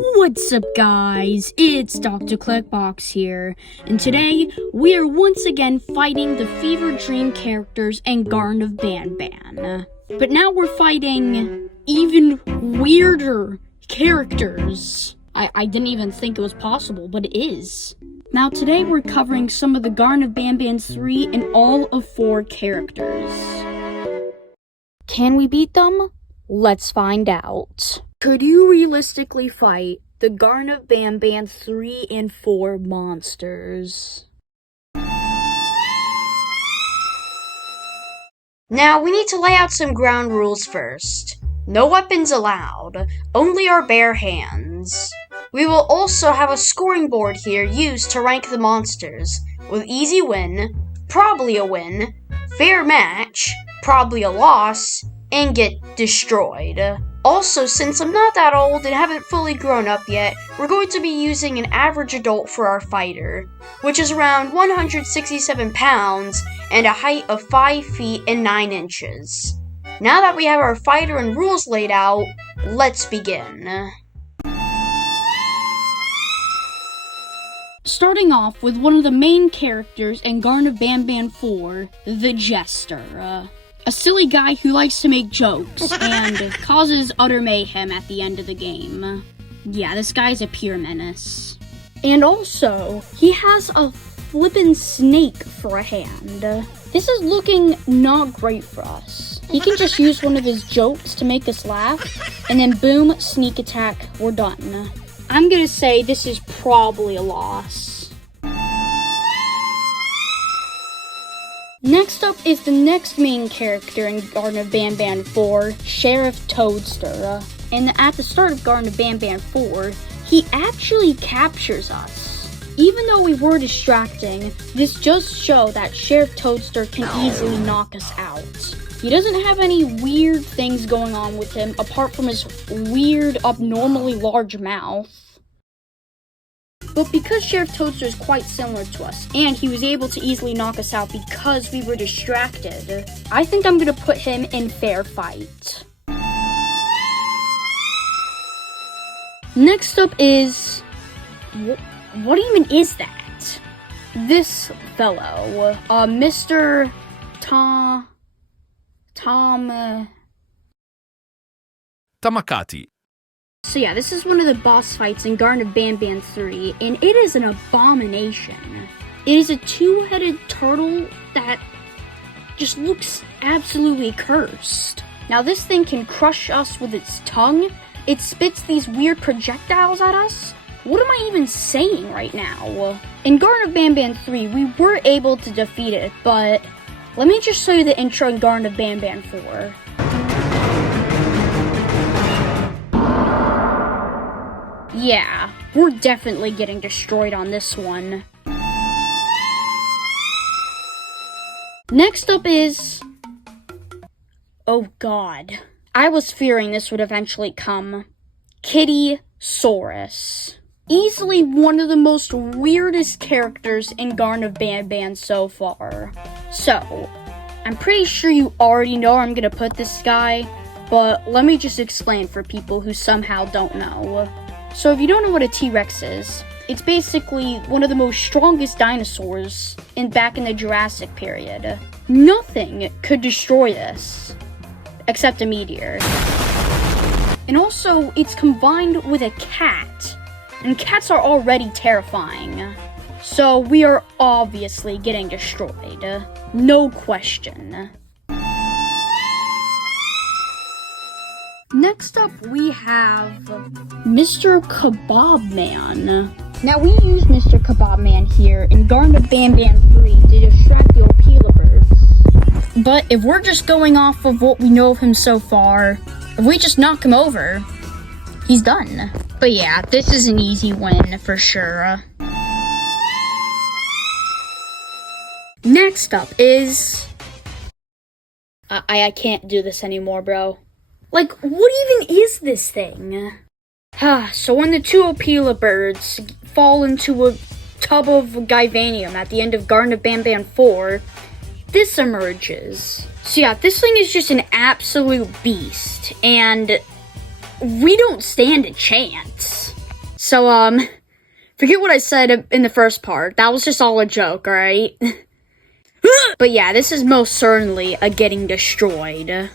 What's up, guys? It's Dr. Clickbox here, and today we are once again fighting the Fever Dream characters and Garten of Banban. But now we're fighting even weirder characters. I didn't even think it was possible, but it is. Now today we're covering some of the Garten of Banban 3 and all of 4 characters. Can we beat them? Let's find out. Could you realistically fight the Garten of Banban 3 and 4 monsters? Now, we need to lay out some ground rules first. No weapons allowed, only our bare hands. We will also have a scoring board here used to rank the monsters, with easy win, probably a win, fair match, probably a loss, and get destroyed. Also, since I'm not that old and haven't fully grown up yet, we're going to be using an average adult for our fighter, which is around 167 pounds and a height of 5 feet and 9 inches. Now that we have our fighter and rules laid out, let's begin. Starting off with one of the main characters in Garten of Banban 4, the Jester. A silly guy who likes to make jokes and causes utter mayhem at the end of the game. Yeah, this guy's a pure menace. And also, he has a flippin' snake for a hand. This is looking not great for us. He can just use one of his jokes to make us laugh, and then boom, sneak attack, we're done. I'm gonna say this is probably a loss. Next up is the next main character in Garten of Banban 4, Sheriff Toadster. And at the start of Garten of Banban 4, he actually captures us. Even though we were distracting, this does show that Sheriff Toadster can easily knock us out. He doesn't have any weird things going on with him apart from his weird, abnormally large mouth. But because Sheriff Toadster is quite similar to us, and he was able to easily knock us out because we were distracted, I think I'm gonna put him in fair fight. Next up is... What even is that? This fellow, Mr. Tamakati. So yeah, this is one of the boss fights in Garten of Banban 3, and it is an abomination. It is a two-headed turtle that just looks absolutely cursed. Now this thing can crush us with its tongue. It spits these weird projectiles at us. What am I even saying right now? In Garten of Banban 3, we were able to defeat it, but let me just show you the intro in Garten of Banban 4. Yeah, we're definitely getting destroyed on this one. Next up is... Oh god. I was fearing this would eventually come. Kitty-saurus. Easily one of the most weirdest characters in Garten of Banban so far. So, I'm pretty sure you already know where I'm gonna put this guy, but let me just explain for people who somehow don't know. So if you don't know what a T-Rex is, it's basically one of the most strongest dinosaurs back in the Jurassic period. Nothing could destroy this, except a meteor. And also, it's combined with a cat, and cats are already terrifying. So we are obviously getting destroyed, no question. Next up, we have Mr. Kebab Man. Now, we use Mr. Kebab Man here in Garten of Banban 3 to distract the Opelibirds. But if we're just going off of what we know of him so far, if we just knock him over, he's done. But yeah, this is an easy win for sure. Next up is... I can't do this anymore, bro. Like, what even is this thing? So when the two Opelibirds fall into a tub of Guyvanium at the end of Garten of Banban 4, this emerges. So yeah, this thing is just an absolute beast, and we don't stand a chance. So, forget what I said in the first part. That was just all a joke, alright? But yeah, this is most certainly a getting destroyed.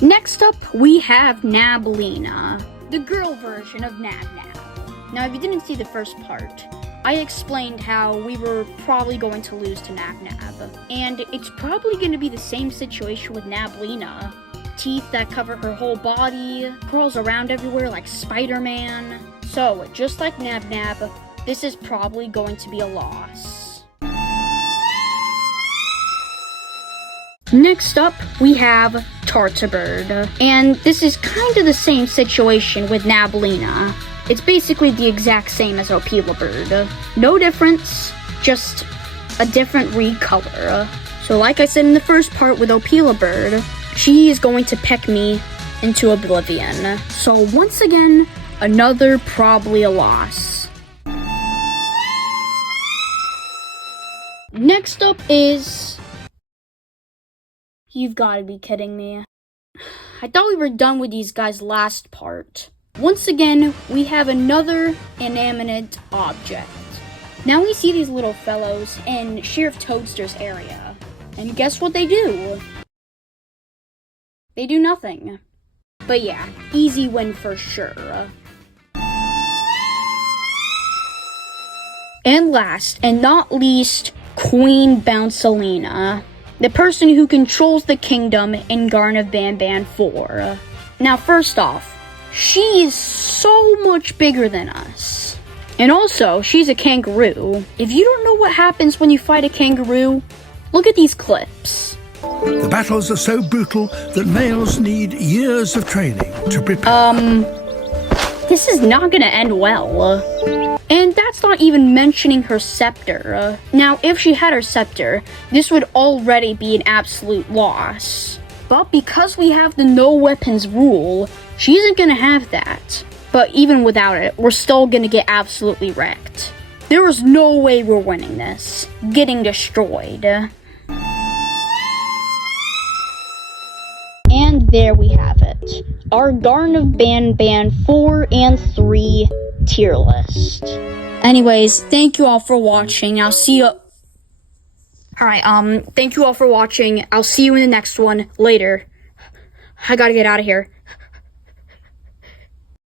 Next up, we have Nablina, the girl version of Nab. Now, if you didn't see the first part, I explained how we were probably going to lose to Nab, and it's probably going to be the same situation with Nablina. Teeth that cover her whole body, crawls around everywhere like Spider-Man. So, just like Nab, this is probably going to be a loss. Next up, we have Tartibird, and this is kind of the same situation with Nablina. It's basically the exact same as Opilabird. No difference, just a different recolor. So like I said in the first part with Opilabird, she is going to peck me into oblivion. So once again, another probably a loss. Next up is... You've got to be kidding me. I thought we were done with these guys last part. Once again, we have another inanimate object. Now we see these little fellows in Sheriff Toadster's area. And guess what they do? They do nothing. But yeah, easy win for sure. And last, and not least, Queen Bouncelina, the person who controls the kingdom in Garten of Banban 4. Now, first off, she is so much bigger than us. And also, she's a kangaroo. If you don't know what happens when you fight a kangaroo, look at these clips. The battles are so brutal that males need years of training to prepare. This is not gonna end well. And that's not even mentioning her scepter. Now, if she had her scepter, this would already be an absolute loss. But because we have the no weapons rule, she isn't gonna have that. But even without it, we're still gonna get absolutely wrecked. There is no way we're winning this. Getting destroyed. And there we have it. Our Garten of Banban 4 and 3 tier list. Anyways, thank you all for watching. I'll see you... Alright, thank you all for watching. I'll see you in the next one later. I gotta get out of here.